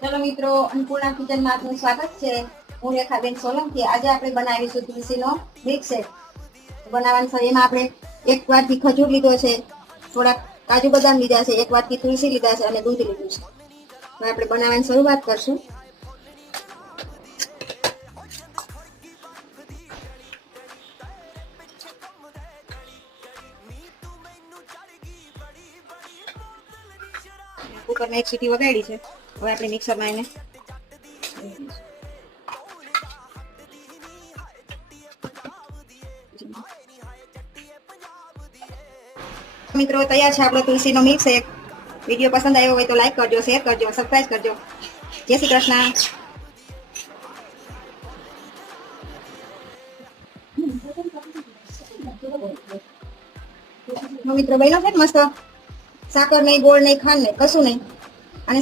ચલો મિત્રો, અન્નપૂર્ણા કિચનમાં આપનું સ્વાગત છે. હું રેખાબેન સોલંકી. આજે આપણે બનાવીશું તુલસીનો મિલ્કશેક. બનાવવાનું છે એમાં આપણે 1 વાટકી ખજૂર લીધો છે, થોડાક કાજુ બદામ લીધા છે, 1 વાટકી તુલસી લીધા છે અને દૂધ લીધું છે. હવે આપણે બનાવવાની શરૂઆત કરશું. કુકરમાં 1 સીટી વગાડી છે. હવે આપણે મિક્સરમાં એને મિત્રો તૈયાર છે આપણો તુલસીનો મિલ્કશેક. વિડીયો પસંદ આવ્યો હોય તો લાઈક કરજો, શેર કરજો, સબસ્ક્રાઇબ કરજો. જય શ્રી કૃષ્ણ. મિત્રો બન્યો છે મસ્ત. સાકર નહીં, ગોળ નહીં, ખાંડ નહીં, કશું નહીં.